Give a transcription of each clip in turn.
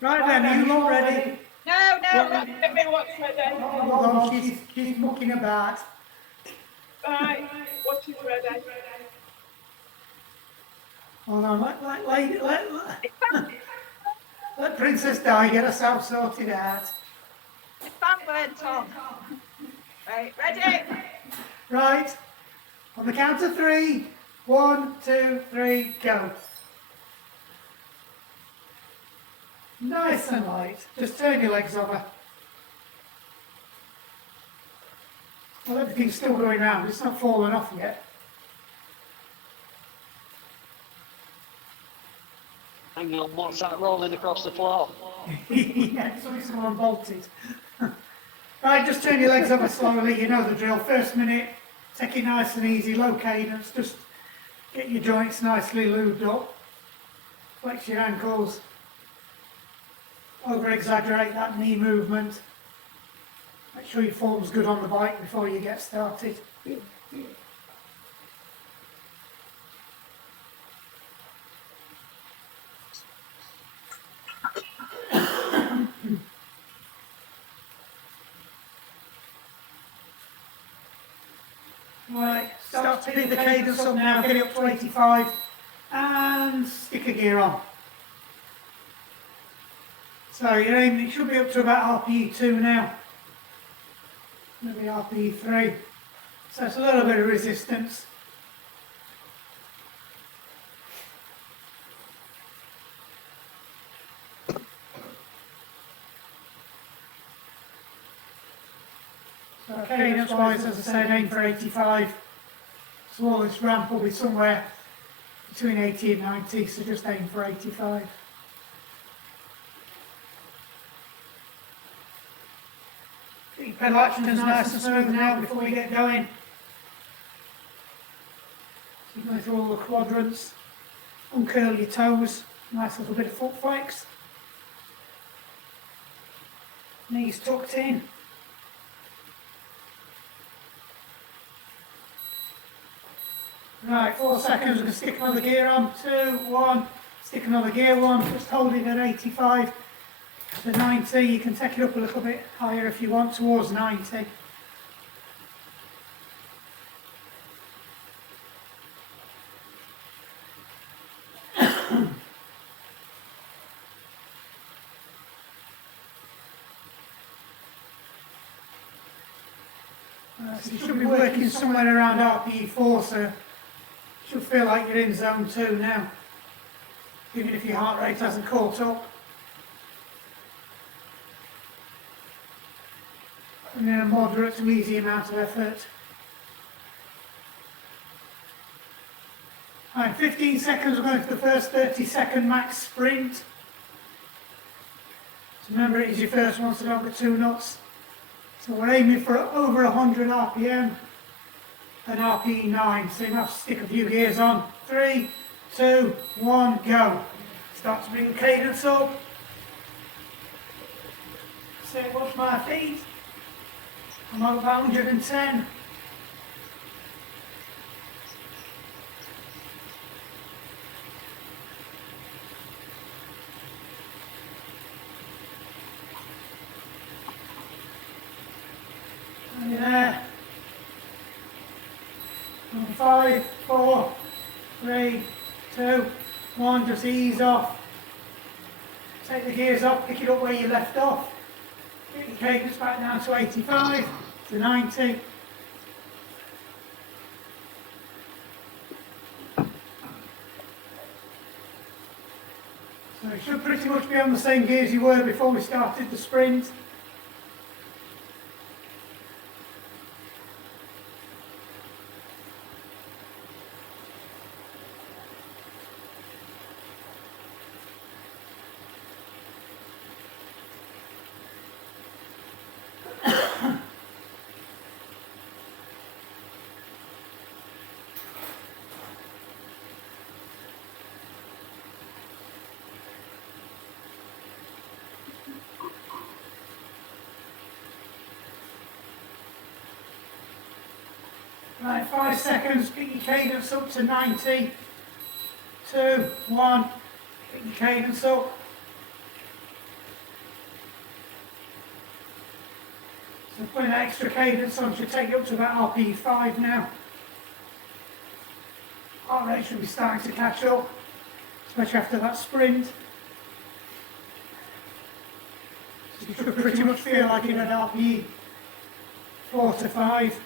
Right then, are you all ready? No, let me watch ready. Hold on, she's mucking about. Right, watch is ready. Hold on, let Princess Di get herself sorted out. The fan weren't on. Right, ready? Right, on the count of 3, 1, 2, 3, go. Nice and light, just turn your legs over. Well, everything's still going round, it's not fallen off yet. Hang on, what's that rolling across the floor? Yeah, someone bolted. Right, just turn your legs over slowly, you know the drill. First minute, take it nice and easy, low cadence, just get your joints nicely lubed up. Flex your ankles. Over exaggerate that knee movement. Make sure your form's good on the bike before you get started. Right, start to pick the cadence up now, get it up to 85 and stick a gear on. So you're aiming, it should be up to about RPE 2 now, maybe RPE 3, so it's a little bit of resistance. So cadence wise, as I said, aim for 85, so this ramp will be somewhere between 80 and 90, so just aim for 85. Get your pedal actions nice and smooth now before we get going. So you go through all the quadrants, uncurl your toes, nice little bit of foot flex. Knees tucked in. Right, 4 seconds, we're going to stick another gear on, 2, 1, stick another gear 1, just hold it at 85 to 90, you can take it up a little bit higher if you want, towards 90. So you should be working somewhere around RPE 4, so you should feel like you're in zone 2 now, even if your heart rate hasn't caught up. And then a moderate to easy amount of effort. Right, 15 seconds, we're going for the first 30-second max sprint. So remember, it is your first one, so don't get too nuts. So we're aiming for over 100 RPM and RPE 9, so you have to stick a few gears on. 3, 2, 1, go. Start to bring the cadence up. Say, watch my feet. I'm up about 110. And there. 5, 4, 3, 2, 1, just ease off. Take the gears off, pick it up where you left off. Get your cadence back down to 85, to 90. So you should pretty much be on the same gears you were before we started the sprint. Right, 5 seconds, get your cadence up to 90. 2, 1, get your cadence up. So putting that extra cadence on should take you up to about RPE 5 now. Heart rate should be starting to catch up, especially after that sprint. So you should pretty much feel like you're at RPE 4 to 5.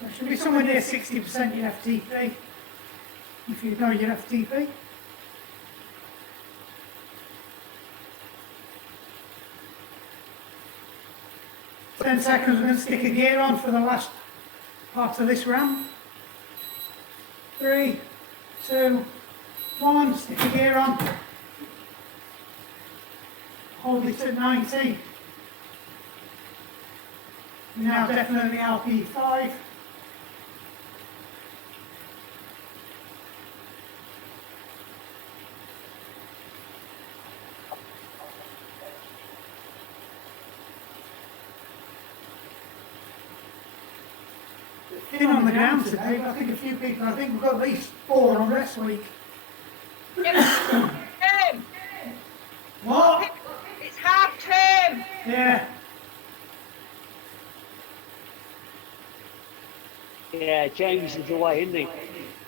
So it should be somewhere near 60% your FTP, if you know your FTP. Ten seconds, we're going to stick a gear on for the last part of this ramp. 3, 2, 1, stick a gear on. Hold it at 90. Now definitely RP 5. In on the ground today, but I think a few people, I think we've got at least 4 on rest week. Term. What? It's half term. Yeah. Yeah, James is away, isn't he?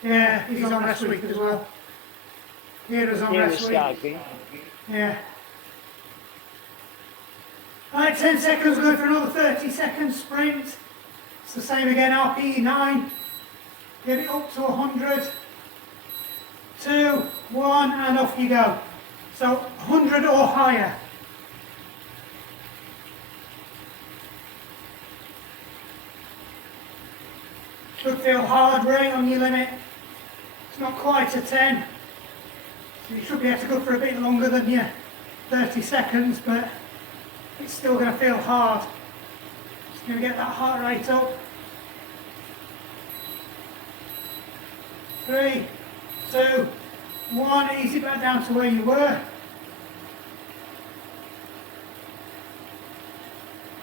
Yeah, he's on rest week as well. Kira's on Here rest is week. starting. Yeah. Alright, 10 seconds, we'll go for another 30 second sprint. It's the same again, RPE 9. Get it up to 100. 2, 1, and off you go. So 100 or higher. Should feel hard rate on your limit. It's not quite a 10. So you should be able to go for a bit longer than your 30 seconds, but it's still going to feel hard. Just going to get that heart rate up. 3, 2, 1, ease it back down to where you were.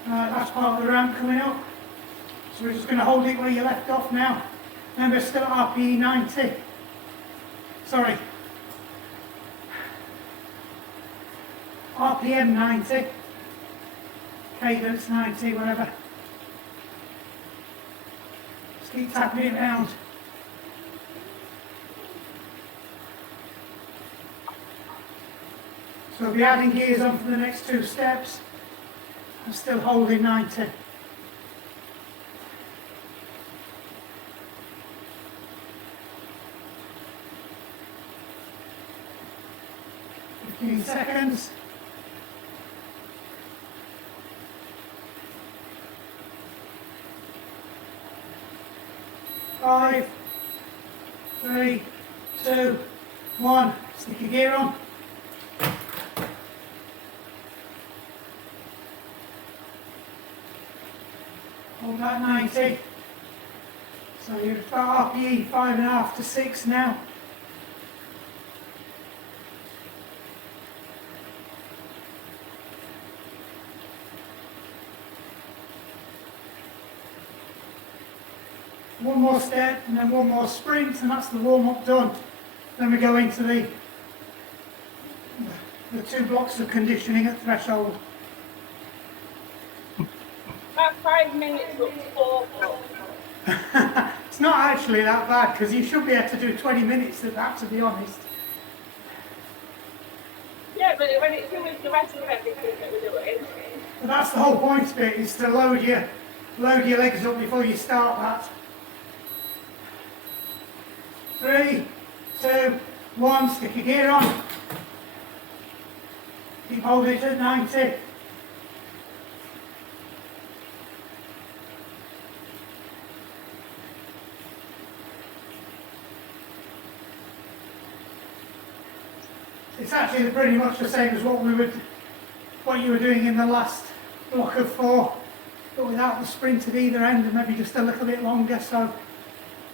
Last part of the ramp coming up. So we're just going to hold it where you left off now. Remember, still at RPE 90. Sorry. RPM 90. Cadence 90, whatever. Just keep tapping it round. So we'll be adding gears on for the next 2 steps. I'm still holding 90. Seconds. 5, 3, 2, 1. Stick your gear on. Hold that 90. So you're at RPE 5.5 to 6 now. One more step and then one more sprint, and that's the warm-up done. Then we go into the 2 blocks of conditioning at threshold. About 5 minutes looks awful. It's not actually that bad, because you should be able to do 20 minutes of that, to be honest. Yeah, but when it's doing the rest of everything that we're doing. But that's the whole point of it, is to load your legs up before you start that. 3, 2, 1, stick your gear on. Keep holding it at 90. It's actually pretty much the same as what you were doing in the last block of 4, but without the sprint at either end and maybe just a little bit longer, so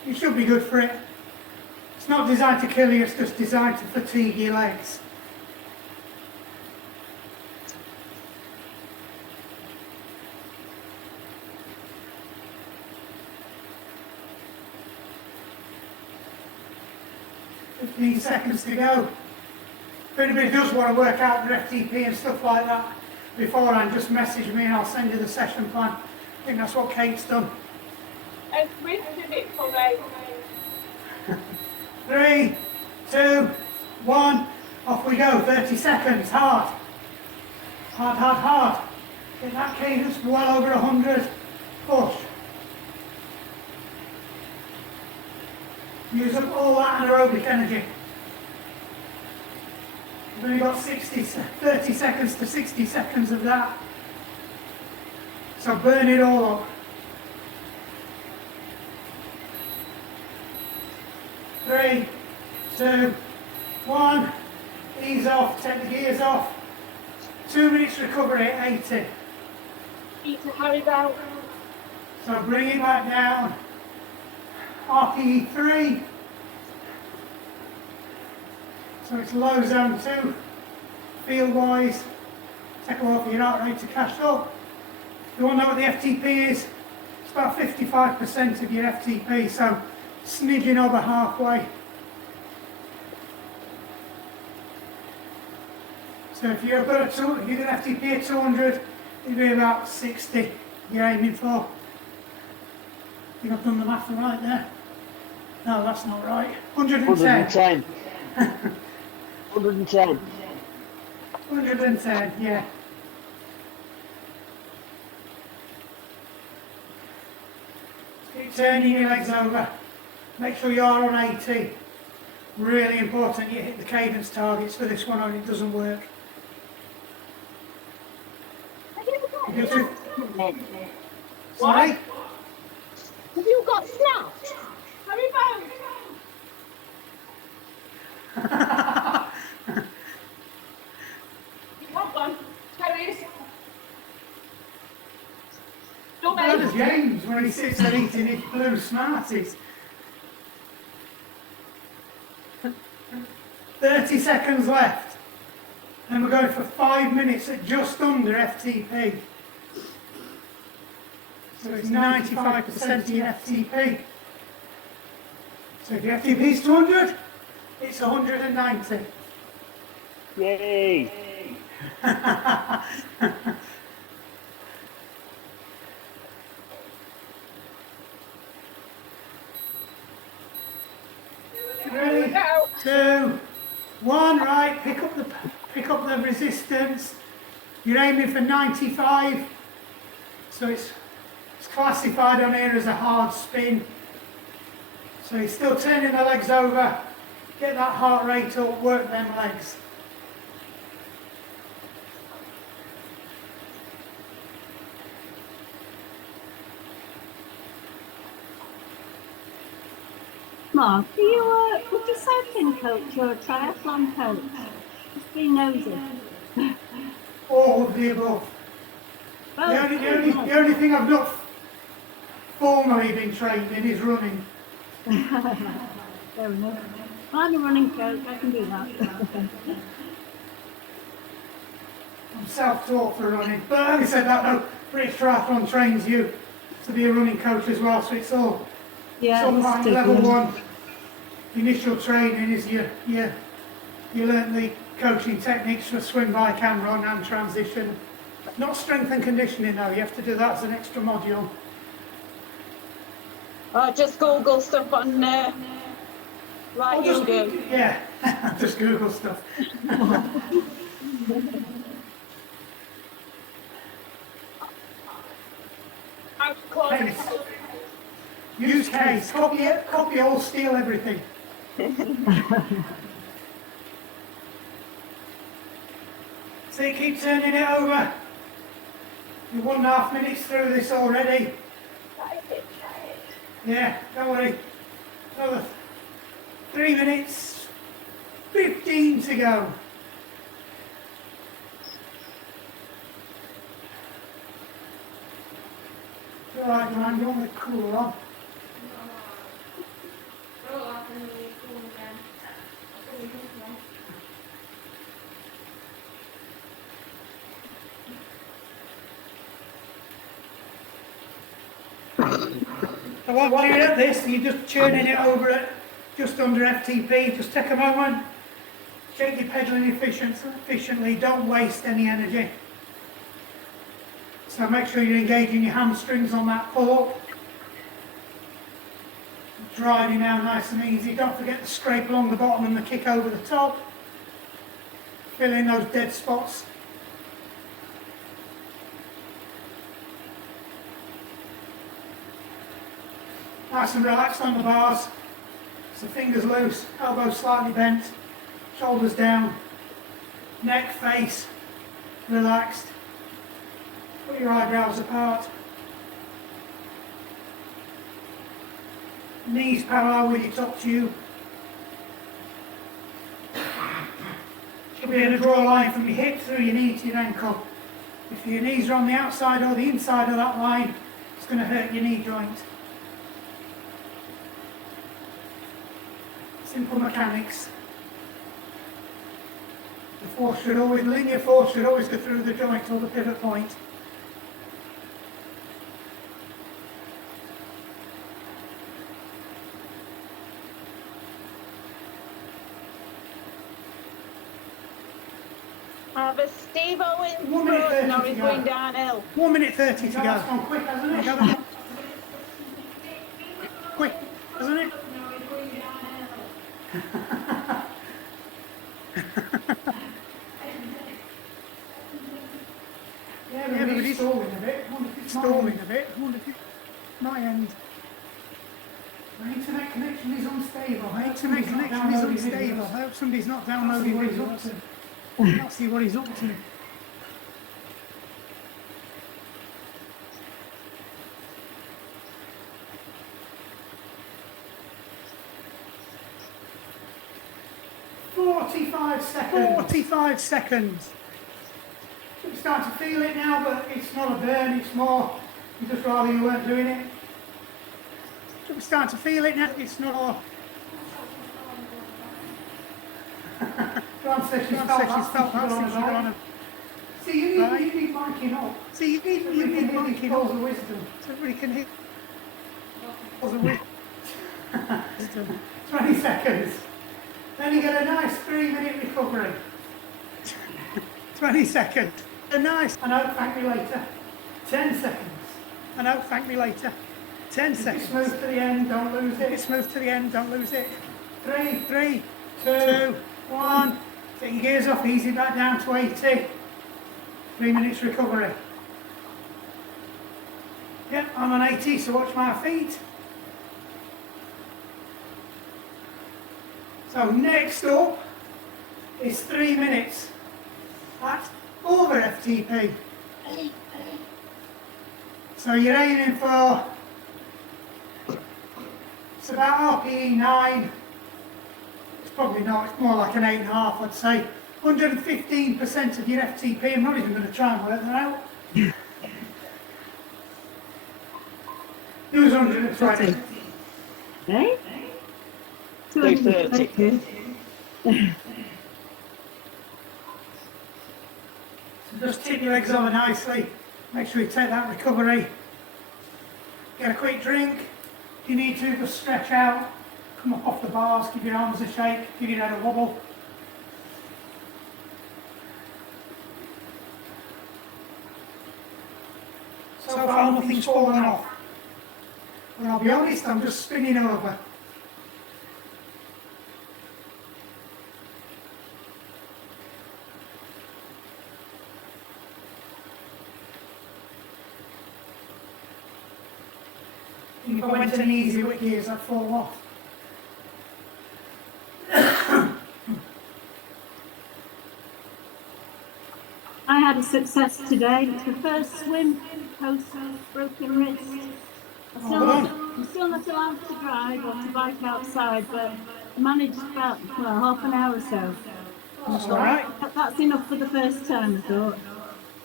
you should be good for it. It's not designed to kill you, it's just designed to fatigue your legs. 15 seconds to go. If anybody does want to work out their FTP and stuff like that beforehand, just message me and I'll send you the session plan. I think that's what Kate's done. And we've done it for me. 3, 2, 1, off we go. 30 seconds, hard. Hard, hard, hard. Get that cadence well over 100. Push. Use up all that anaerobic energy. You've only got 30 seconds to 60 seconds of that. So burn it all up. 3, 2, 1. Ease off, take the gears off. 2 minutes recovery at 80. Need to hurry down. So bring it back down. RPE 3. So it's low zone 2. Field wise, take a while for your heart rate to catch up. You want to know what the FTP is? It's about 55% of your FTP, so smidging over halfway. So if you've got if you've got an FTP of 200, it'll be about 60 you're aiming for. I think I've done the math right there. No, that's not right. 110. 110. 110, yeah. Keep turning your legs over. Make sure you are on 80. Really important you hit the cadence targets for this one or it doesn't work. You go to- Sorry? Have you got snaps? Hurry back. Come on, Terry's. That is James when he sits there eating his blue Smarties. 30 seconds left. And we're going for 5 minutes at just under FTP. So it's 95% of your FTP. So if your FTP is 200, it's 190. Yay! Three, 2, 1, right, pick up the resistance. You're aiming for 95. So it's classified on here as a hard spin. So you're still turning the legs over, get that heart rate up, work them legs. Mark, would you cycling coach or a triathlon coach? Just being nosy. All of the above. The only thing I've not formally been trained in is running. Fair enough. I'm a running coach, I can do that. I'm self-taught for running. But having said that, though, British Triathlon trains you to be a running coach as well, so it's all Yeah, sort of it's like different. level 1 initial training is you learn the coaching techniques for swim, bike and run and transition. Not strength and conditioning though, you have to do that as an extra module. Just Google stuff on like Or you do. Yeah, just Google stuff. I'm close. Case. Use case. Copy all, steal everything. So you keep turning it over. You're 1.5 minutes through this already. Yeah, don't worry. Another 3 minutes, 15 to go. Right, man, you want the cooler on? So while you're at this, you're just churning it over at just under FTP. Just take a moment, check your pedalling efficiently, don't waste any energy. So make sure you're engaging your hamstrings on that pull. Driving now nice and easy. Don't forget to scrape along the bottom and the kick over the top. Fill in those dead spots. Nice and relaxed on the bars. So fingers loose, elbows slightly bent, shoulders down, neck, face, relaxed. Put your eyebrows apart. Knees parallel with your top tube. Should be able to draw a line from your hip through your knee to your ankle. If your knees are on the outside or the inside of that line, it's going to hurt your knee joint. Simple mechanics. Linear force should always go through the joint or the pivot point. Have a Steve Owens 1 minute run, 30 now to he's go. going downhill. 1 minute 30 to go. That's gone quick, hasn't it? Quick, hasn't it? Yeah, everybody's stalling a bit. I wonder if it might end. My internet connection is unstable. I hope somebody's not downloading what he's up to. Can't see what he's up to. Forty-five seconds. You start to feel it now, but it's not a burn, it's more, you just rather you weren't doing it. You start to feel it now, it's not. John says she's felt that since you got on. See, you need miking up. You need miking up. Of wisdom. So everybody can hear. Of wisdom. 20 seconds. Then you get a nice 3-minute recovery. 20 seconds. A nice. I know, thank me later. 10 seconds. I know, thank me later. 10 seconds. Smooth to the end, don't lose it. Smooth to the end, don't lose it. 3, 2, 1. Take your gears off, easy back down to 80. 3 minutes recovery. Yep, I'm on 80, so watch my feet. So next up is 3 minutes at over FTP. So you're aiming for, it's about RPE 9. It's probably not, it's more like an 8.5, I'd say. 115% of your FTP. I'm not even going to try and work that out. It was 120. Eh? 230. So just tip your legs over nicely. Make sure you take that recovery. Get a quick drink. If you need to, just stretch out. Come up off the bars, give your arms a shake, give your head a wobble. So far nothing's fallen off. But I'll be honest, I'm just spinning over. If I went an easy with gears, I'd fall off. I had a success today. It's the first swim post broken wrist. I'm still not allowed to drive or to bike outside, but I managed about half an hour or so. That's all right. That's enough for the first time, I thought.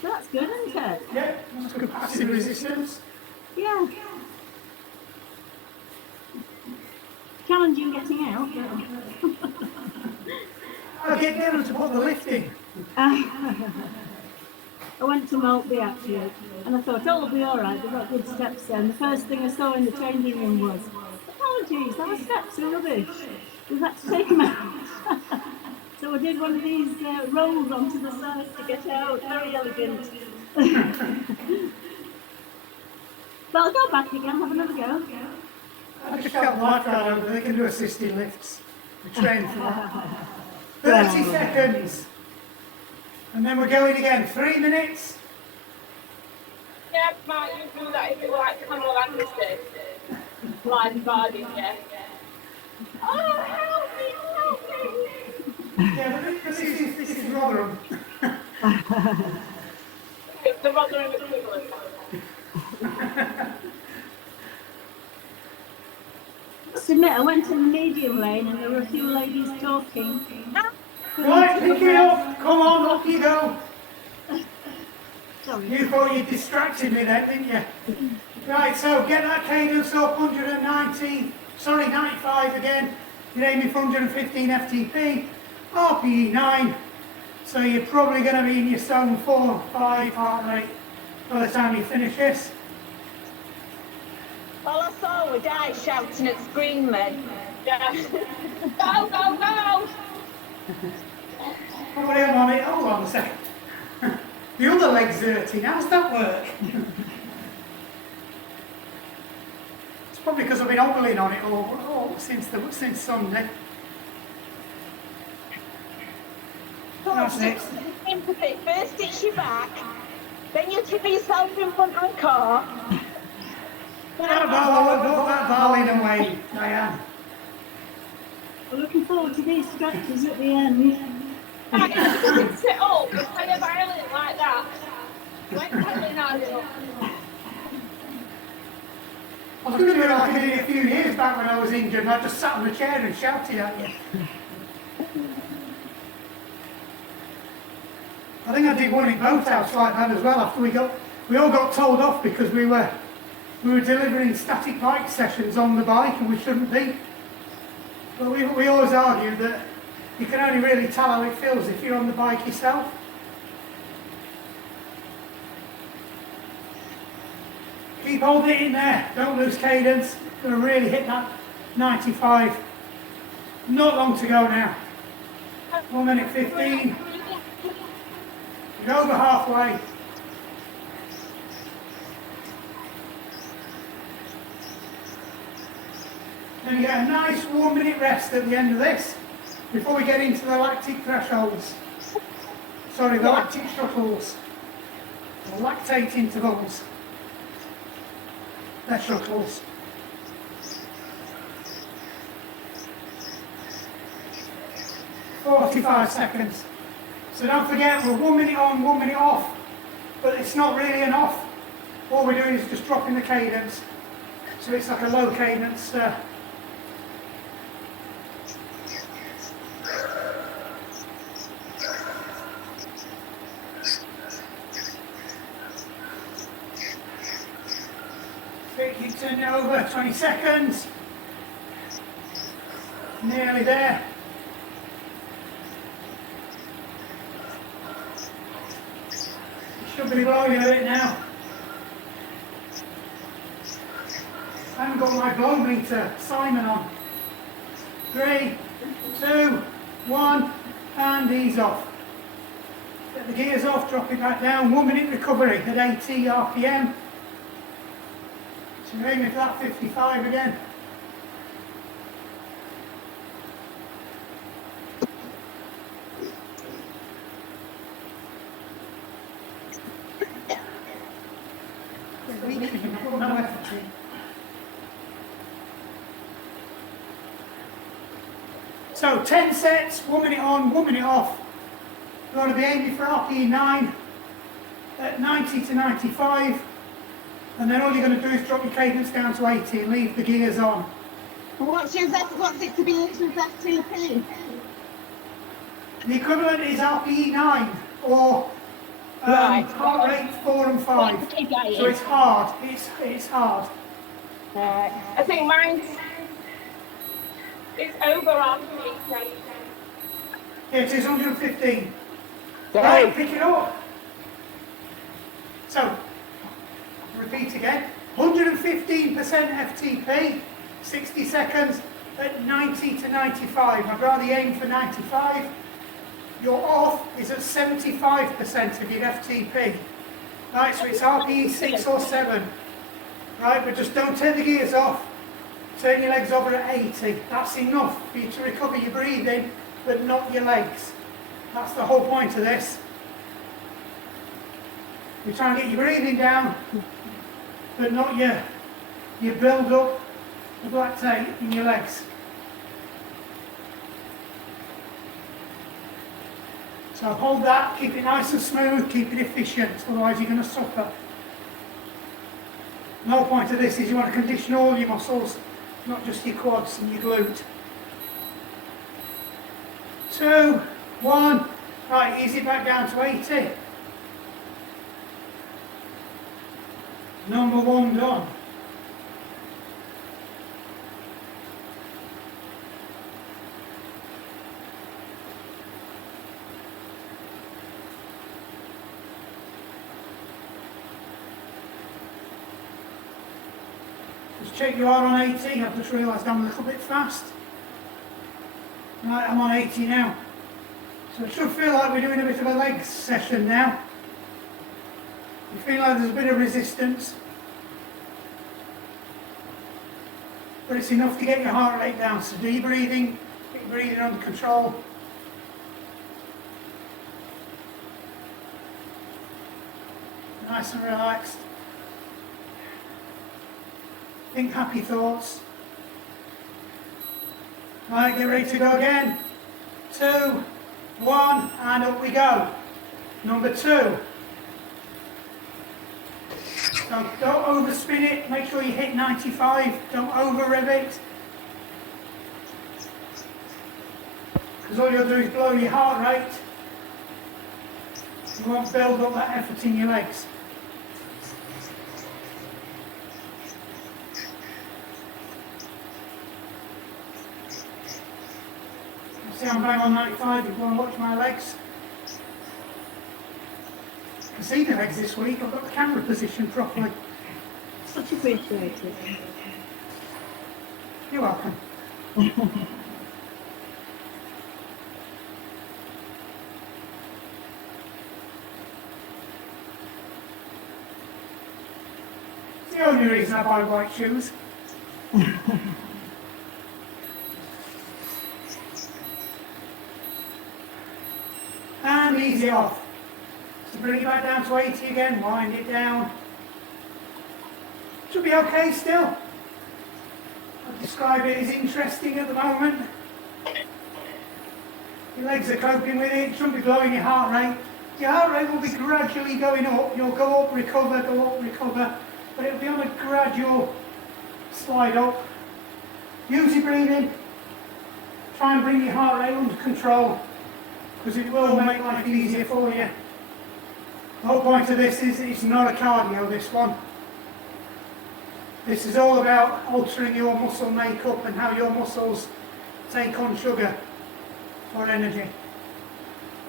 So that's good, isn't it? Yeah, that's good passive resistance. Yeah. Challenging getting out. I'll get them to put the lift in. I went to Maltby actually, and I thought, oh, it'll be all right. They've got good steps there. And the first thing I saw in the changing room was, apologies geez, our steps are rubbish. We've had to take them out. So I did one of these rolls onto the side to get out. Very elegant. But I'll go back again, have another go. I just felt lifeguard over there. They can do assisted lifts. We train for that. 30 seconds. And then we're going again. 3 minutes. Yeah, Mark, you do that if you like camel and blind body, yeah. Oh, help me! Yeah, but this is Rotherham. It's the Rotherham equivalent. I admit, I went in the medium lane and there were a few ladies talking. Right, pick it up. Come on, up you go. Sorry. You thought you distracted me then, didn't you? Right, so get that cadence up, 95 again. You're aiming for 115 FTP, RPE 9. So you're probably going to be in your zone 4, 5 heart rate by the time you finish this. All I saw were guys shouting at screaming. Yeah. Go, go, go! Probably I'm on it. Hold on a second. The other leg's dirty. How's that work? It's probably because I've been ogling on it all since Sunday. That's it. Sympathy. First it's your back, then you tip yourself in front of the car. Put that ball in away, Diane. We're looking forward to these stretches at the end. I can sit up and play a violin like that. When telling on it up. I was going to do it like I did a few years back when I was injured and I just sat on the chair and shouted at you. I think I did one in Boathouse like that as well after we all got told off because we were delivering static bike sessions on the bike and we shouldn't be. But we always argued that you can only really tell how it feels if you're on the bike yourself. Keep holding it in there, don't lose cadence. Going to really hit that 95. Not long to go now. 1 minute 15. You're over halfway. Then you get a nice 1 minute rest at the end of this before we get into the lactic thresholds. Sorry, the lactic shuttles. The lactate intervals. They're shuttles. "45 seconds. So don't forget, we're 1 minute on, 1 minute off. But it's not really an off. All we're doing is just dropping the cadence. So it's like a low cadence. Keep turning it over, 20 seconds. Nearly there. You should be blowing a bit now. I haven't got my blow meter, Simon on. 3, 2, 1, and ease off. Get the gears off, drop it back down. 1 minute recovery at 80 RPM. So you're aiming for that 55 again. So 10 sets, 1 minute on, 1 minute off. You want to be aiming for RPE 9 at 90 to 95. And then all you're going to do is drop your cadence down to 80 and leave the gears on. What's it to be used as FTP? The equivalent is RPE 9 or Right. heart rate 4 and 5. So it's hard. It's hard. I think mine's it's over RPE. It is 115. Go. Right, pick it up. So, repeat again. 115% FTP, 60 seconds at 90 to 95. I'd rather aim for 95. Your off is at 75% of your FTP. Right, so it's RPE 6 or 7. Right, but just don't turn the gears off. Turn your legs over at 80. That's enough for you to recover your breathing, but not your legs. That's the whole point of this. You try and get your breathing down, but not your build up of lactate in your legs. So hold that, keep it nice and smooth, keep it efficient, otherwise you're going to suffer. The whole point of this is you want to condition all your muscles, not just your quads and your glute. 2, 1, right, ease it back down to 80. Number 1 done. Just check you are on 80. I've just realised I'm a little bit fast. Right, I'm on 80 now. So it should feel like we're doing a bit of a legs session now. You feel like there's a bit of resistance, but it's enough to get your heart rate down. So do your breathing, get your breathing under control. Nice and relaxed. Think happy thoughts. Right, get ready to go again. 2, 1, and up we go. Number 2. So don't overspin it, make sure you hit 95, don't over rev it. Because all you'll do is blow your heart rate. You won't build up that effort in your legs. See, I'm bang on 95 if you want to watch my legs. I can see the legs this week, I've got the camera positioned properly. Much appreciated. You're welcome. It's the only reason I buy white shoes. And easy off. So bring it back down to 80 again, wind it down. Should be okay still. I'd describe it as interesting at the moment. Your legs are coping with it, shouldn't be blowing your heart rate. Your heart rate will be gradually going up. You'll go up, recover, but it'll be on a gradual slide up. Use your breathing. Try and bring your heart rate under control, because it will make life easier for you. The whole point of this is it's not a cardio, this one. This is all about altering your muscle makeup and how your muscles take on sugar for energy.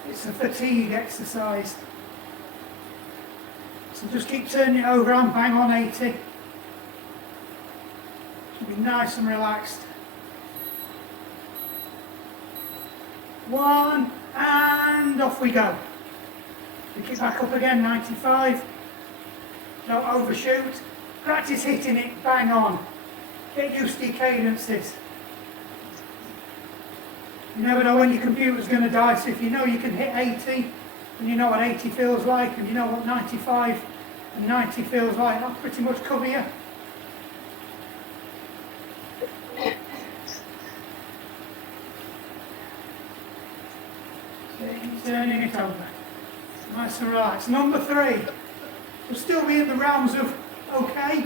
It's a fatigue exercise. So just keep turning it over and bang on 80. Should be nice and relaxed. 1, and off we go. Pick it back up again, 95. Don't overshoot. Practice hitting it bang on. Get used to your cadences. You never know when your computer's going to die, so if you know you can hit 80, and you know what 80 feels like, and you know what 95 and 90 feels like, that'll pretty much cover you. Turning it over. Nice and relaxed. Number 3. We'll still be in the realms of okay.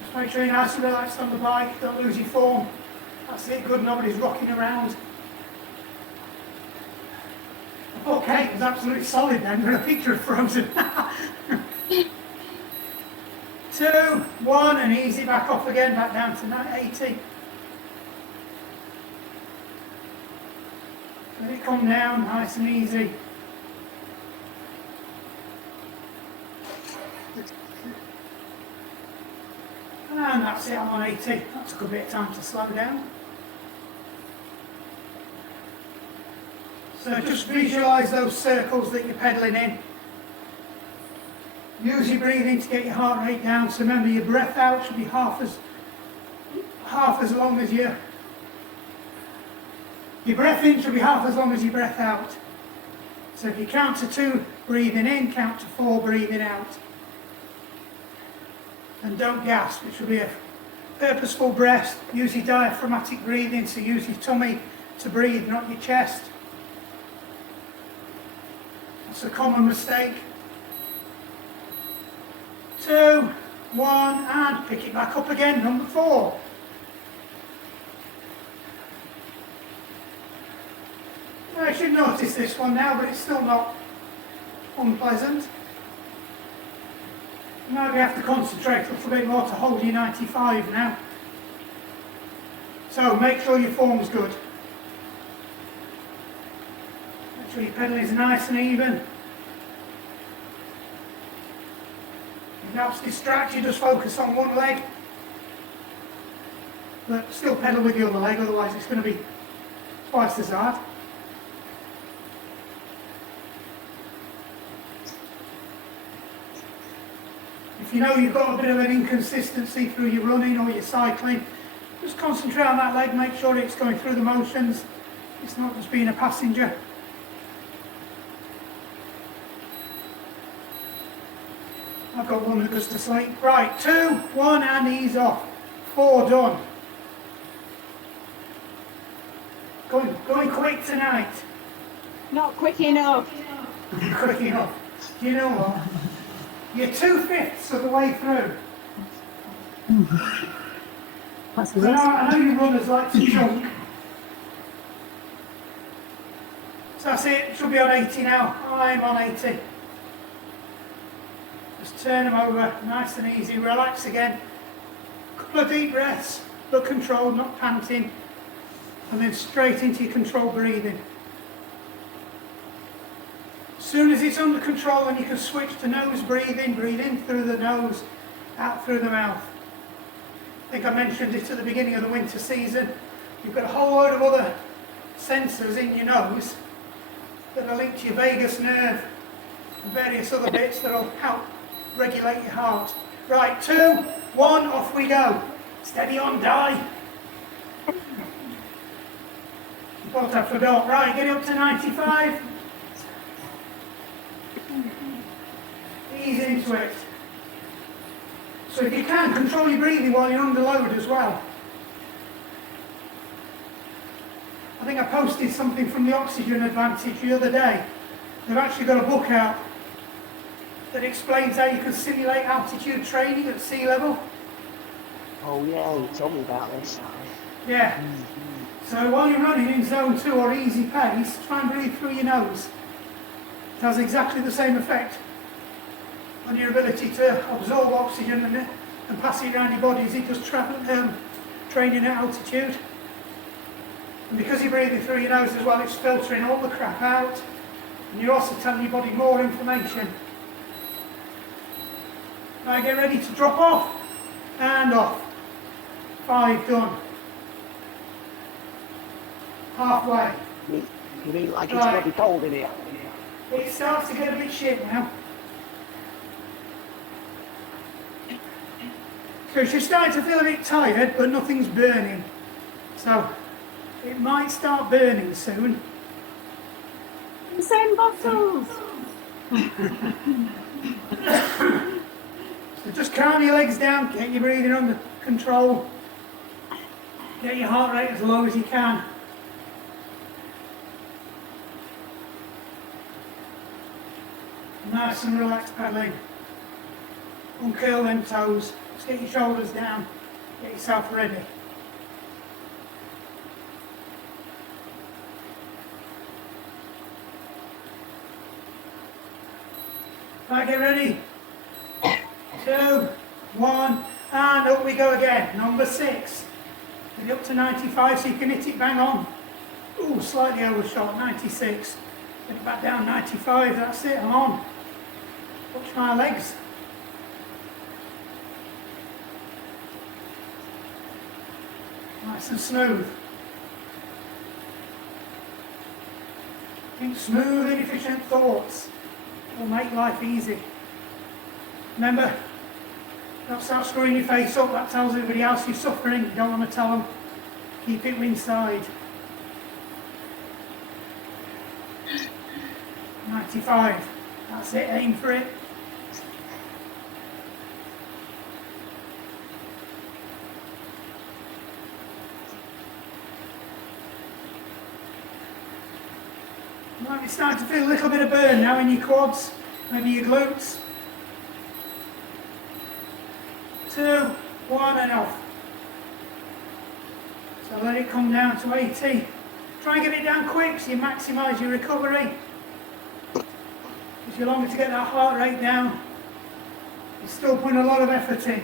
Just make sure you're nice and relaxed on the bike, don't lose your form. That's it, good, nobody's rocking around. Okay, it was absolutely solid then, but a picture of frozen. 2, 1, and easy back off again, back down to 80. Let it come down, nice and easy. And that's it, I'm on 80. That took a bit of time to slow down. So just visualise those circles that you're pedalling in. Use your breathing to get your heart rate down. So remember, your breath out should be half as long as your breath in should be half as long as your breath out. So if you count to 2 breathing in, count to 4 breathing out. And don't gasp, it should be a purposeful breath. Use your diaphragmatic breathing, so use your tummy to breathe, not your chest. That's a common mistake. 2, 1, and pick it back up again, number 4. I should notice this one now, but it's still not unpleasant. You might have to concentrate a little bit more to hold your 95 now. So make sure your form's good. Make sure your pedal is nice and even. If that's distracted, just focus on one leg. But still pedal with the other leg, otherwise it's going to be twice as hard. If you know you've got a bit of an inconsistency through your running or your cycling, just concentrate on that leg, make sure it's going through the motions, it's not just being a passenger. I've got one that goes to sleep. Right, 2, 1 and ease off. 4 done. Going quick tonight. Not quick enough. Quick enough. Do you know what? You're 2/5 of the way through. I know you runners like to chunk. So that's it, should be on 80 now. I'm on 80. Just turn them over, nice and easy, relax again. Couple of deep breaths, but controlled, not panting. And then straight into your controlled breathing. As soon as it's under control, then you can switch to nose breathing, breathe in through the nose, out through the mouth. I think I mentioned it at the beginning of the winter season. You've got a whole load of other sensors in your nose that are linked to your vagus nerve and various other bits that will help regulate your heart. Right, 2, 1, off we go. Steady on, die. What I forgot. Right, get up to 95. Ease into it. So if you can, control your breathing while you're under load as well. I think I posted something from the Oxygen Advantage the other day. They've actually got a book out that explains how you can simulate altitude training at sea level. Oh yeah, you told me about this. Yeah. So while you're running in zone 2 or easy pace, try and breathe through your nose. It has exactly the same effect on your ability to absorb oxygen and pass it around your body as it does training at altitude. And because you're breathing through your nose as well, it's filtering all the crap out. And you're also telling your body more information. Right, get ready to drop off and off. 5 done. Halfway. You mean like it's Right. bloody cold in here? It starts to get a bit shit now. So you're starting to feel a bit tired, but nothing's burning. So it might start burning soon. The same bottles. So just calm your legs down, get your breathing under control. Get your heart rate as low as you can. Nice and relaxed pedaling. Uncurl them toes. Just get your shoulders down. Get yourself ready. Right, get ready. 2, 1, and up we go again. Number 6. Get up to 95 so you can hit it bang on. Ooh, slightly overshot, 96. Get it back down, 95, that's it, I'm on. Watch my legs. Nice and smooth. Think smooth and efficient thoughts will make life easy. Remember, don't start screwing your face up, that tells everybody else you're suffering. You don't want to tell them. Keep it inside. 95. That's it, aim for it. You might be starting to feel a little bit of burn now in your quads, maybe your glutes. 2, 1 and off. So let it come down to 80. Try and get it down quick so you maximise your recovery. Because you're longer to get that heart rate down. You're still putting a lot of effort in.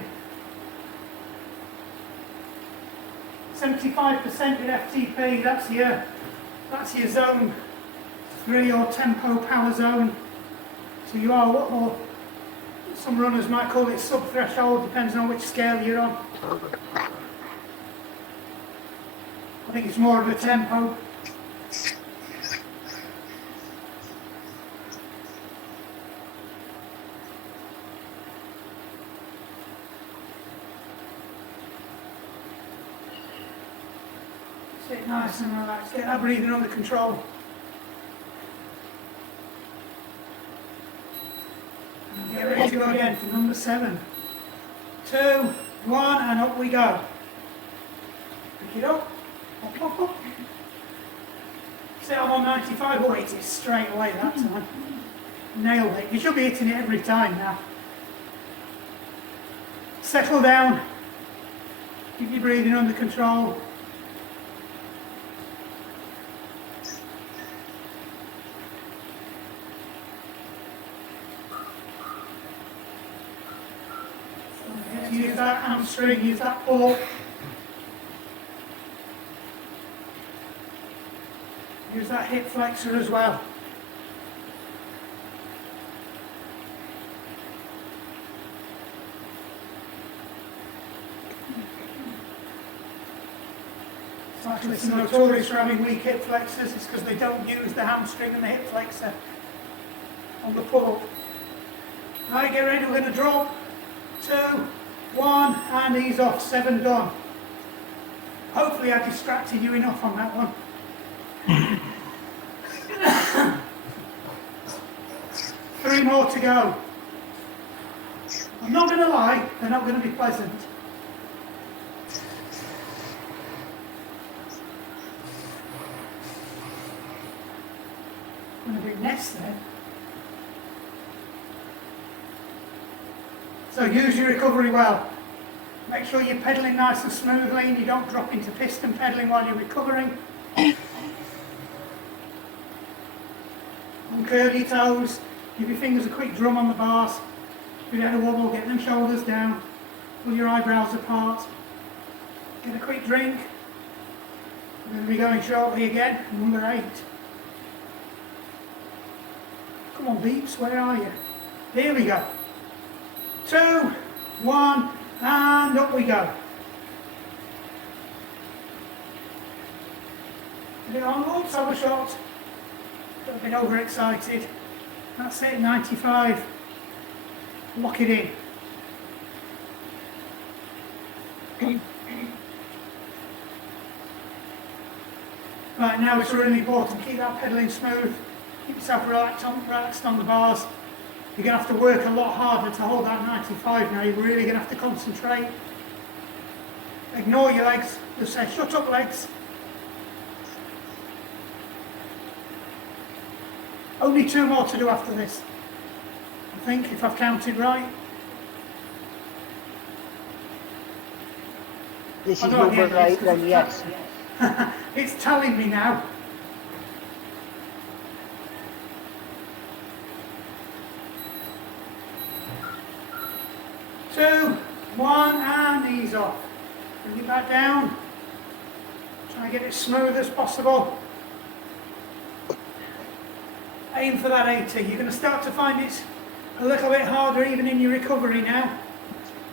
75% with FTP, that's your zone 3 or tempo power zone. So you are what more, some runners might call it sub-threshold, depends on which scale you're on. I think it's more of a tempo. Sit nice and relaxed, get that breathing under control. And get ready to go again for number 7. 2, 1 and up we go. Pick it up. Up, up, up. See, I'm on 95, oh, it is straight away that time. Nailed it. You should be hitting it every time now. Settle down. Keep your breathing under control. Use that hamstring, use that pull. Use that hip flexor as well. Cyclists are notorious for having weak hip flexors. It's because they don't use the hamstring and the hip flexor on the pull-up. Right, get ready, we're going to drop. 2, 1, and ease off. 7 done. Hopefully I distracted you enough on that one. 3 more to go. I'm not going to lie, they're not going to be pleasant. I'm going to do next then. So use your recovery well. Make sure you're pedalling nice and smoothly and you don't drop into piston pedalling while you're recovering. On curly toes, give your fingers a quick drum on the bars. If you get a wobble, get them shoulders down. Pull your eyebrows apart. Get a quick drink. We're going to be going shortly again, number 8. Come on beeps, where are you? Here we go. 2, 1, and up we go. Get it on, oops, overshot. Got a bit overexcited. That's it, 95. Lock it in. Right, now it's really important, keep that pedalling smooth. Keep yourself relaxed on the bars. You're going to have to work a lot harder to hold that 95 now. You're really going to have to concentrate. Ignore your legs. Just say, shut up legs. Only 2 more to do after this. I think, if I've counted right. This is number 8 then, yes. It's telling me now. Two, 1, and ease off. Bring it back down. Try and get it smooth as possible. Aim for that 80. You're going to start to find it a little bit harder even in your recovery now.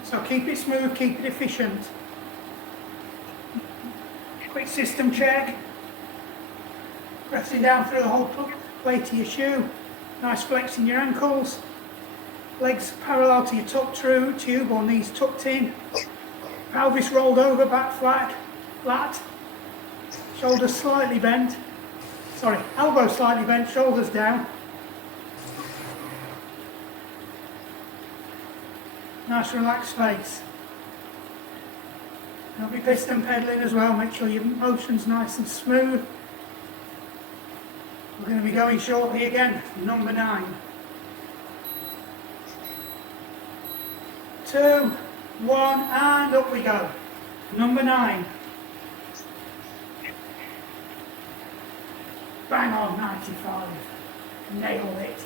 So keep it smooth, keep it efficient. Quick system check. Pressing down through the whole weight of your shoe. Nice flex in your ankles. Legs parallel to your tuck tube or knees tucked in. Pelvis rolled over, back flat. Shoulders slightly bent. Sorry, elbows slightly bent, shoulders down. Nice relaxed face. Don't be piston pedaling as well, make sure your motion's nice and smooth. We're going to be going shortly again, number 9. 2, 1, and up we go. Number 9. Bang on, 95. Nailed it.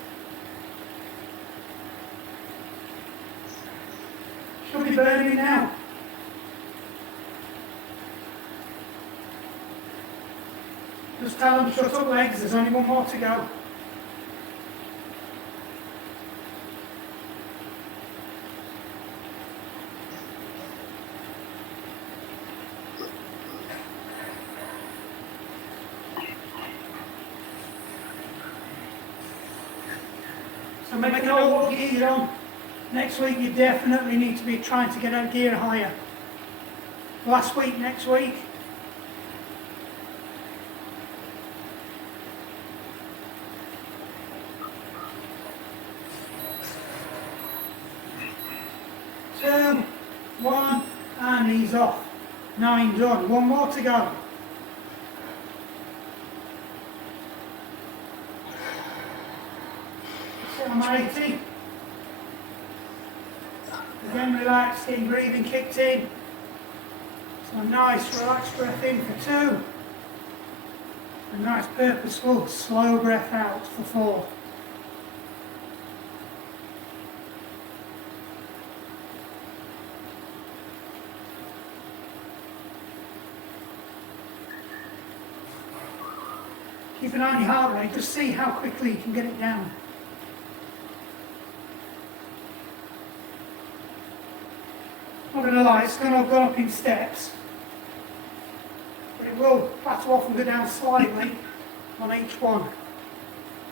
Should be burning now. Just tell them shut up legs, there's only one more to go. So make a note what gear you're on. Next week you definitely need to be trying to get a gear higher. Last week, next week. Two, 1, and ease off. 9 done. One more to go. Sit on 80. Again, relax, getting breathing kicked in. So a nice relaxed breath in for 2. A nice purposeful slow breath out for 4. Keep an eye on your heart rate, just see how quickly you can get it down. Not going to lie, it's going to have gone up in steps, but it will plateau off and go down slightly on each one.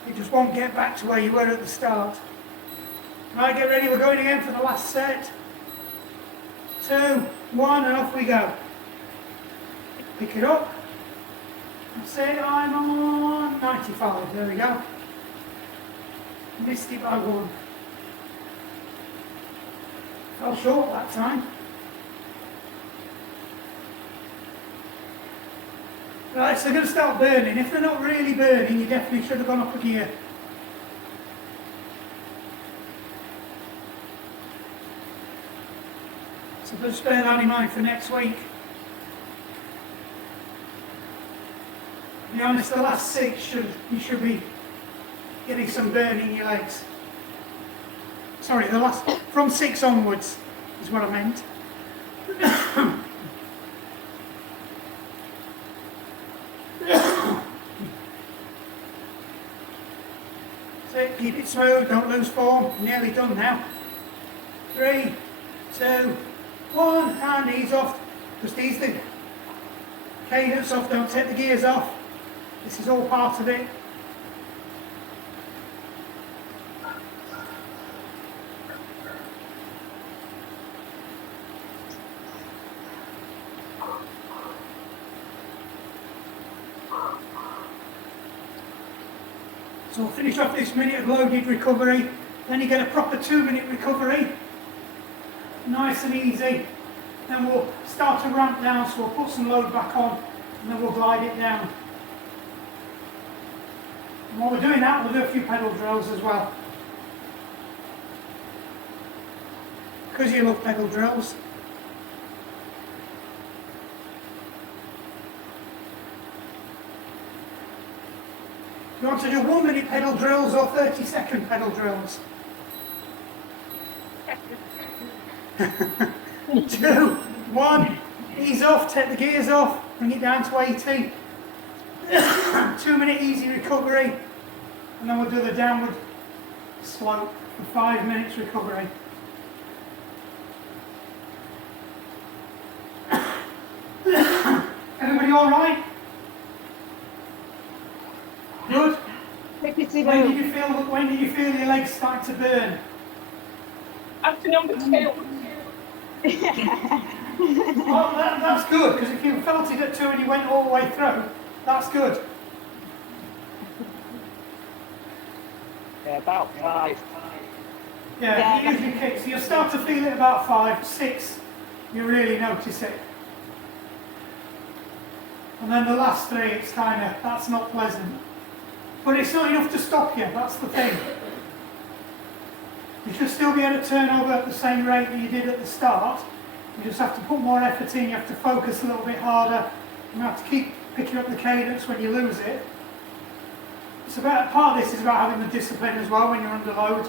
You just won't get back to where you were at the start. Right, get ready, we're going again for the last set. 2, 1, and off we go. Pick it up. That's it, I'm on 95, there we go. Missed it by 1. Fell short that time. Right, so they're going to start burning. If they're not really burning, you definitely should have gone up a gear. So just bear that in mind for next week. To be honest, the last 6 you should be getting some burn in your legs. Sorry, the last from 6 onwards is what I meant. So keep it smooth, don't lose form. Nearly done now. 3, 2, 1, and ease off. Just ease the cadence off, don't take the gears off. This is all part of it. So we'll finish off this minute of loaded recovery, then you get a proper 2-minute recovery, nice and easy. Then we'll start to ramp down, so we'll put some load back on and then we'll glide it down. And while we're doing that, we'll do a few pedal drills as well. Because you love pedal drills. You want to do 1-minute pedal drills or 30-second pedal drills? 2, 1, ease off, take the gears off, bring it down to 80. 2-minute easy recovery, and then we'll do the downward slope for 5 minutes recovery. Everybody all right? Good. Tickety When did you feel your legs start to burn? After number 2. Oh, that's good, because if you felt it at 2 and you went all the way through, that's good. Yeah, about 5. Yeah, it usually kicks. So you'll start to feel it about 5, 6, you really notice it. And then the last 3, it's kind of, that's not pleasant. But it's not enough to stop you, that's the thing. You should still be able to turn over at the same rate that you did at the start. You just have to put more effort in, you have to focus a little bit harder. You have to keep picking up the cadence when you lose it. Part of this is about having the discipline as well when you're under load.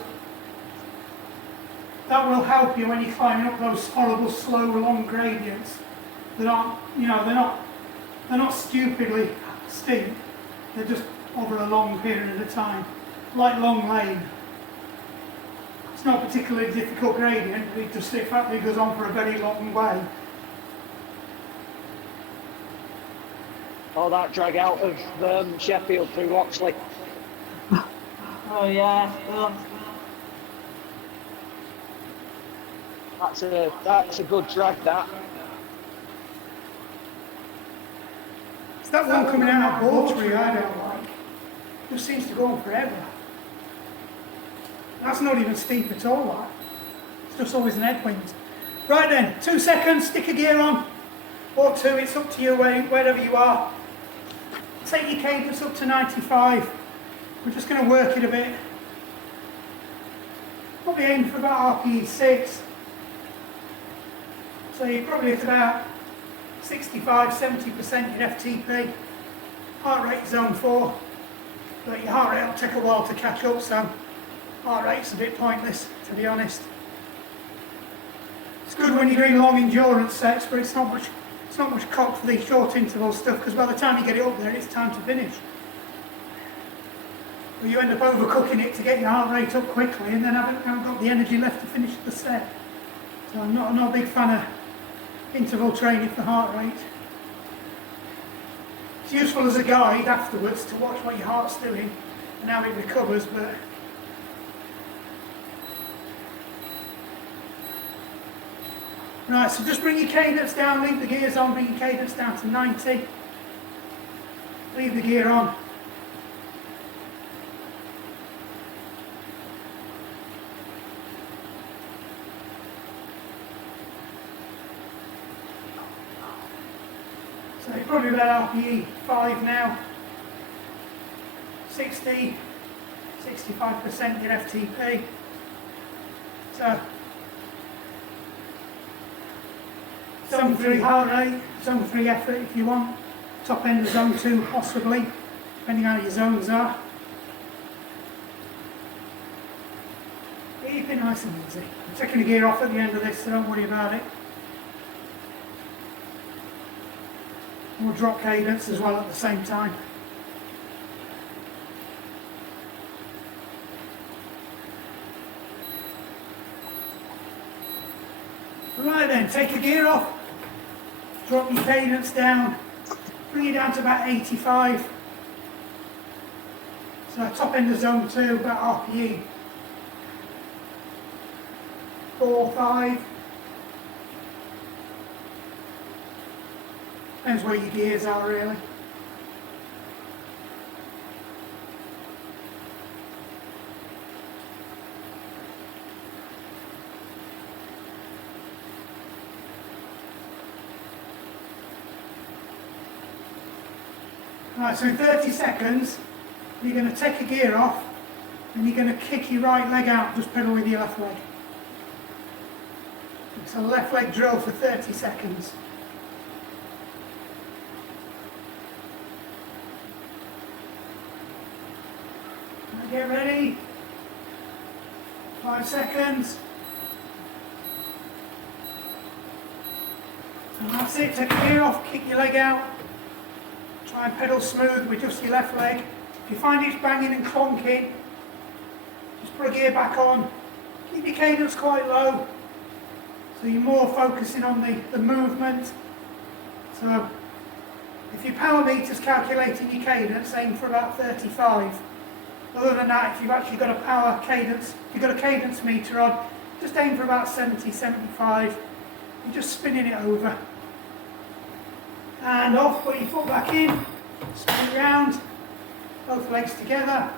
That will help you when you're climbing up those horrible, slow, long gradients that aren't, they're not stupidly steep. They're just over a long period of time, like Long Lane. It's not a particularly difficult gradient, but it just, in fact, it goes on for a very long way. All that drag out of Sheffield through Oxley. Oh yeah. Ugh. That's a good drag, that. It's that one coming out of Watery I don't like. It just seems to go on forever. That's not even steep at all, like. It's just always an headwind. Right then, 2 seconds, stick a gear on. Or 2, it's up to you wherever you are. Take your cadence up to 95. We're just going to work it a bit. Probably aim for about RPE 6. So you're probably at about 65-70% your FTP. Heart rate zone 4. But your heart rate will take a while to catch up, so heart rate's a bit pointless, to be honest. It's good when you're doing long endurance sets, but it's not much cock for the short interval stuff, because by the time you get it up there, it's time to finish. But you end up overcooking it to get your heart rate up quickly, and then haven't got the energy left to finish the set. So I'm not a big fan of interval training for heart rate. It's useful as a guide afterwards to watch what your heart's doing and how it recovers, but right, so just bring your cadence down, leave the gears on, bring your cadence down to 90. Leave the gear on. So you're probably about RPE 5 now. 60, 65% your FTP. So zone 3 heart rate, zone 3 effort if you want. Top end of zone 2 possibly, depending on how your zones are. Keep it nice and easy. I'm taking the gear off at the end of this, so don't worry about it. We'll drop cadence as well at the same time. Right then, take your gear off, drop your cadence down, bring it down to about 85. So top end of zone 2, about RPE 4, 5. Depends where your gears are really. Right, so in 30 seconds, you're going to take your gear off and you're going to kick your right leg out, just pedal with your left leg. It's a left leg drill for 30 seconds. Now get ready. 5 seconds. And that's it, take your gear off, kick your leg out. Try and pedal smooth with just your left leg. If you find it's banging and clonking, just put a gear back on. Keep your cadence quite low, so you're more focusing on the movement. So If your power meter's calculating your cadence, aim for about 35. Other than that, if you've actually got a power cadence, if you've got a cadence meter on, just aim for about 70, 75. You're just spinning it over. And off, put your foot back in, spin round, both legs together.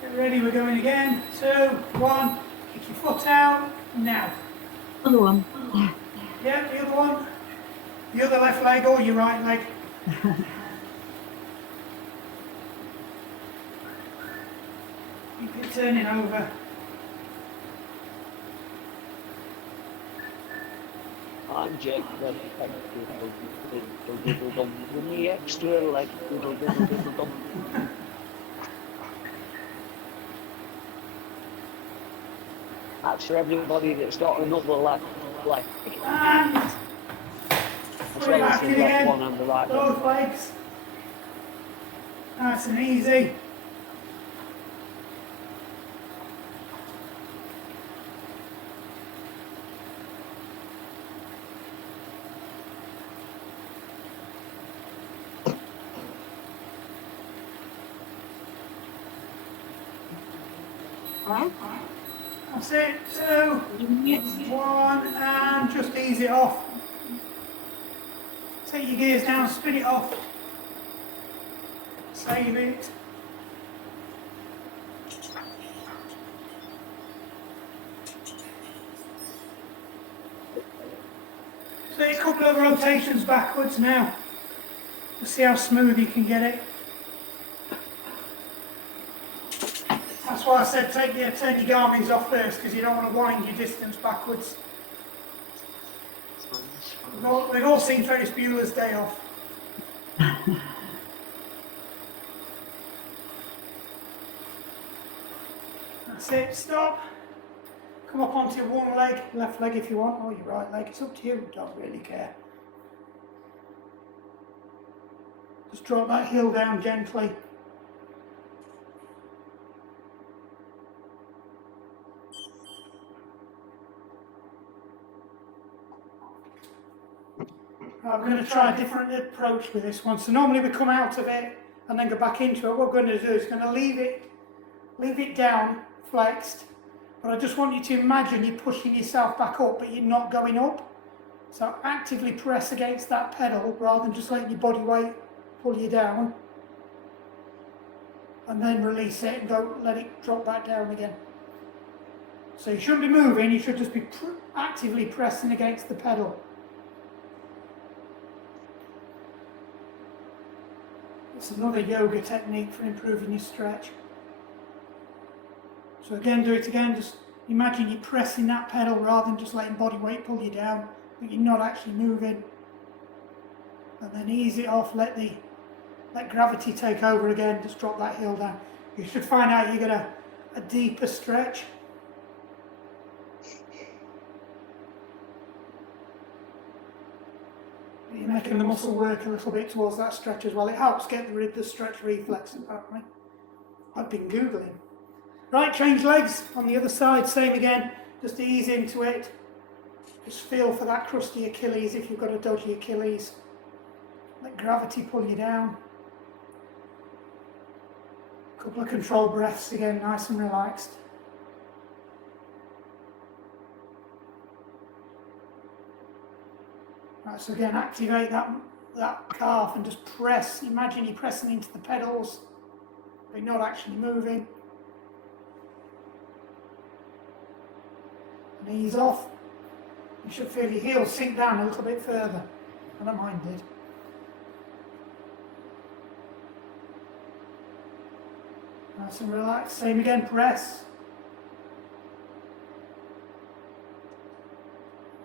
Get ready, we're going again. 2, 1, kick your foot out, now. Other one. Yeah, the other one. The other left leg or your right leg. Keep it turning over. I'm Jake. Give me extra leg. That's for everybody that's got another leg. And As put it well as back the in left again. one and the right one. Both legs. Nice and easy. That's it. 2, 1, and just ease it off. Take your gears down, spin it off. Save it. So a couple of rotations backwards now. Let's see how smooth you can get it. That's why I said turn your Garmin's off first, because you don't want to wind your distance backwards. We've all seen Ferris Bueller's Day Off. That's it, stop. Come up onto one leg, left leg if you want, or your right leg, it's up to you, don't really care. Just drop that heel down gently. Right, we're going to try a different approach with this one. So normally we come out of it and then go back into it. What we're going to do is going to leave it down, flexed. But I just want you to imagine you're pushing yourself back up, but you're not going up. So actively press against that pedal rather than just letting your body weight pull you down. And then release it and don't let it drop back down again. So you shouldn't be moving, you should just be actively pressing against the pedal. It's another yoga technique for improving your stretch. So again, do it again, just imagine you're pressing that pedal rather than just letting body weight pull you down, but you're not actually moving. And then ease it off, let gravity take over again, just drop that heel down. You should find out you get a deeper stretch. You're making the muscle work a little bit towards that stretch as well. It helps get rid of the stretch reflex, apparently. I've been Googling. Right, change legs on the other side, same again, just ease into it. Just feel for that crusty Achilles if you've got a dodgy Achilles. Let gravity pull you down. A couple of controlled breaths again, nice and relaxed. Right, so again, activate that calf and just press. Imagine you're pressing into the pedals, but you're not actually moving. And ease off. You should feel your heels sink down a little bit further. I don't mind it. Nice and relaxed. Same again, press.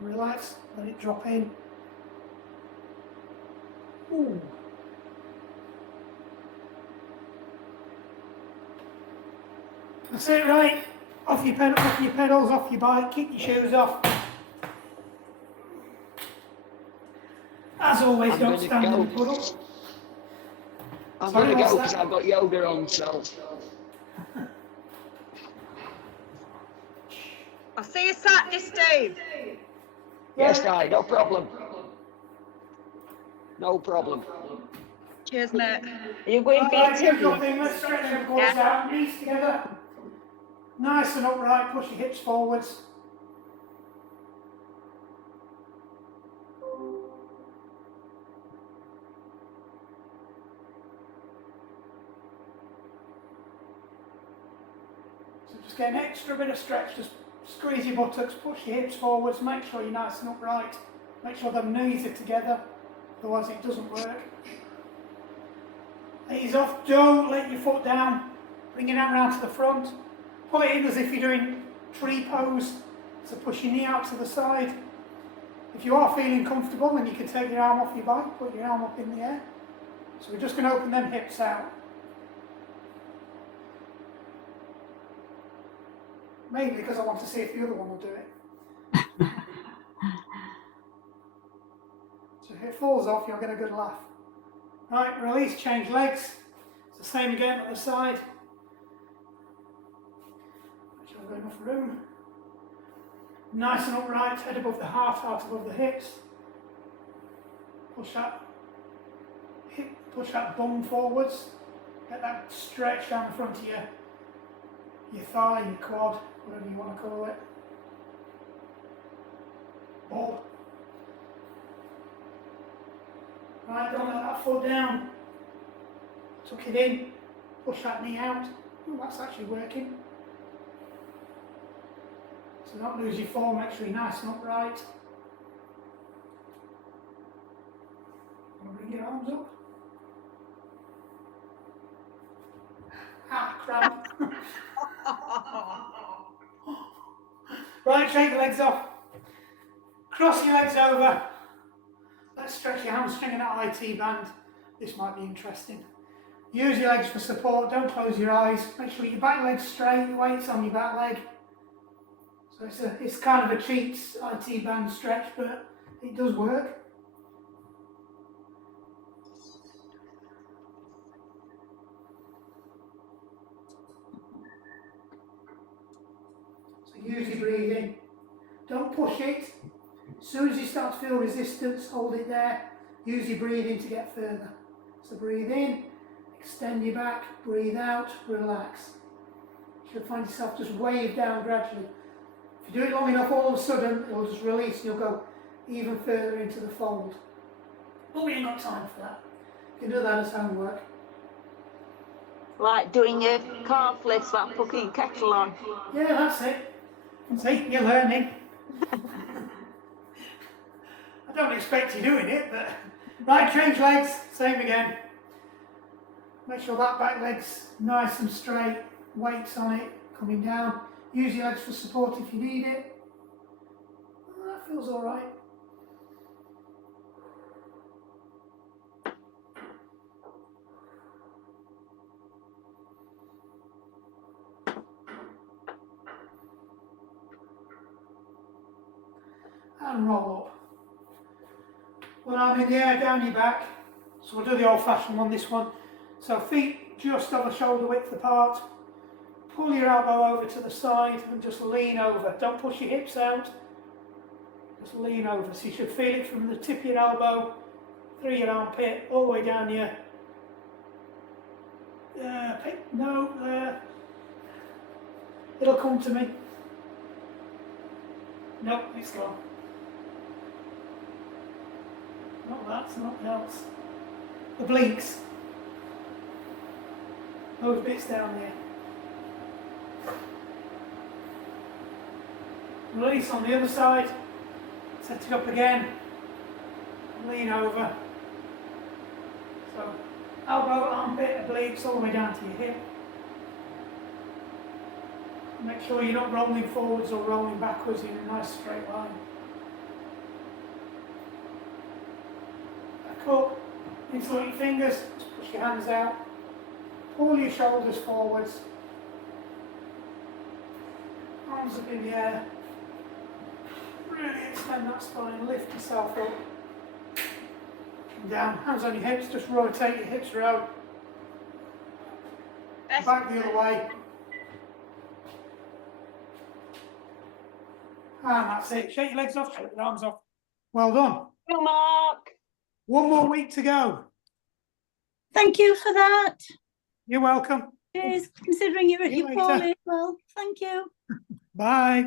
Relax, let it drop in. Ooh. That's it, right? Off your pedals, off your bike, kick your shoes off. As always, I'm don't gonna stand in go. the puddle. I'm Sorry, gonna what's go that? because I've got yoga on, so. I'll see you Saturday, Steve. Yes, Di, no problem. No problem. Cheers, mate. Are you going for your Alright, usual tea? thing, let's stretch the quads out, knees together. Nice and upright, push your hips forwards. So just get an extra bit of stretch, just squeeze your buttocks, push your hips forwards, make sure you're nice and upright. Make sure the knees are together, otherwise it doesn't work. Ease off, don't let your foot down, bring it out round to the front. Pull it in as if you're doing tree pose, so push your knee out to the side. If you are feeling comfortable, then you can take your arm off your bike, put your arm up in the air. So we're just going to open them hips out. Mainly because I want to see if the other one will do it. So if it falls off, you'll get a good laugh. Right, release, change legs. It's the same again at the side. Make sure I've got enough room. Nice and upright, head above the heart, heart above the hips. Push that hip, push that bum forwards. Get that stretch down the front of your thigh, your quad, whatever you want to call it. Bob. Right, don't let that foot down. Tuck it in, push that knee out. Oh, that's actually working. So don't lose your form, make sure you're nice and upright. Bring your arms up. Ah, cramp. Right, shake the legs off. Cross your legs over. Let's stretch your hamstring in that IT band. This might be interesting. Use your legs for support, don't close your eyes. Make sure your back leg's straight, your weight's on your back leg. So it's kind of a cheat IT band stretch, but it does work. So use your breathing. Don't push it. As soon as you start to feel resistance, hold it there. Use your breathing to get further. So breathe in, extend your back, breathe out, relax. You should find yourself just wave down gradually. If you do it long enough, all of a sudden, it will just release and you'll go even further into the fold. But we ain't got time for that. You can do that as homework. Like doing your calf lifts, like putting your kettle on. Yeah, that's it. See, you're learning. I don't expect you doing it, but... Right, change legs, same again. Make sure that back leg's nice and straight, weight's on it, coming down. Use your legs for support if you need it. Oh, that feels all right. And roll up. When I'm in the air, down your back. So we'll do the old-fashioned one, this one. So feet just over shoulder width apart. Pull your elbow over to the side and just lean over. Don't push your hips out. Just lean over. So you should feel it from the tip of your elbow, through your armpit, all the way down your... there. It'll come to me. Nope, it's gone. Not that, not else. The blinks. Those bits down there. Release on the other side. Set it up again. Lean over. So, elbow, armpit, obliques, all the way down to your hip. Make sure you're not rolling forwards or rolling backwards in a nice straight line. Back up. Insert your fingers. Just push your hands out. Pull your shoulders forwards. Arms up in the air. Really extend that spine, lift yourself up. Down, hands on your hips, just rotate your hips around. Best Back the other way. And that's it. Shake your legs off, shake your arms off. Well done. You, Mark. One more week to go. Thank you for that. You're welcome. Cheers, considering you're at See you your later. poorly as well. Thank you. Bye.